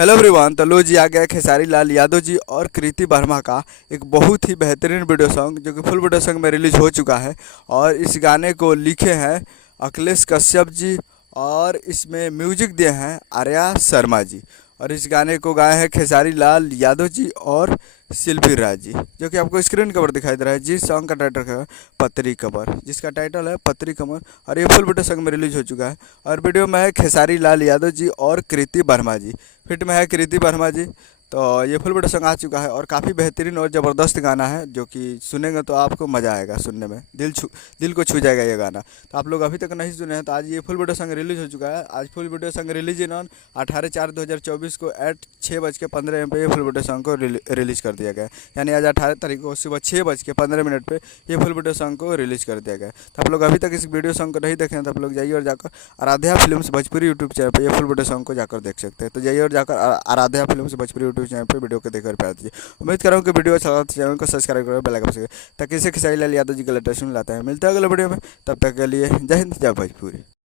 Hello everyone. तो लो जी आ गया खेसारी लाल यादव जी और कृति वर्मा का एक बहुत ही बेहतरीन वीडियो सॉन्ग जो कि फुल वीडियो सॉन्ग में रिलीज हो चुका है। और इस गाने को लिखे हैं अखिलेश कश्यप जी और इसमें म्यूजिक दिए हैं आर्या शर्मा जी। और इस गाने को गाए हैं खेसारी लाल यादव जी और शिल्पी राज जी, जो कि आपको स्क्रीन कवर दिखाई दे रहा है। जिस सॉन्ग का टाइटल है पत्री कमर, जिसका टाइटल है पत्री कमर। और ये फुल वीडियो सॉन्ग में रिलीज हो चुका है। और वीडियो में है खेसारी लाल यादव जी और कृति वर्मा जी, फिट में है कृति वर्मा जी। तो ये फुल वीडियो सॉन्ग आ चुका है और काफ़ी बेहतरीन और ज़बरदस्त गाना है, जो कि सुनेंगे तो आपको मज़ा आएगा सुनने में, दिल को छू जाएगा ये गाना। तो आप लोग अभी तक नहीं सुने हैं तो आज ये फुल वीडियो सॉन्ग रिलीज हो चुका है। आज full video song release in on 18/4/2024 को एट 6:15 पे ये फुल वीडियो सॉन्ग को रिलीज कर दिया गया है। यानी आज 18 तारीख को सुबह 6:15 पे ये फुल वीडियो सॉन्ग को रिलीज कर दिया गया है। तो आप लोग अभी तक इस वीडियो सॉन्ग को नहीं देखे हैं तो आप लोग जाइए और जाकर Aradhya films Bhojpuri YouTube channel पर ये फुल वीडियो सॉन्ग को जाकर देख सकते हैं। तो जाइए और जाकर Aradhya films Bhojpuri YouTube channel पर वीडियो को देखकर प्यार दीजिए। उम्मीद कर रहा हूँ कि वीडियो अच्छा लगा तो चैनल को सब्सक्राइब करें, बेल आइकन ताकि इसे खेसारी लाल यादव जी का लेटेस्ट सुन लाता है। मिलता है अगले वीडियो में, तब तक के लिए जय हिंद जय भोजपुरी।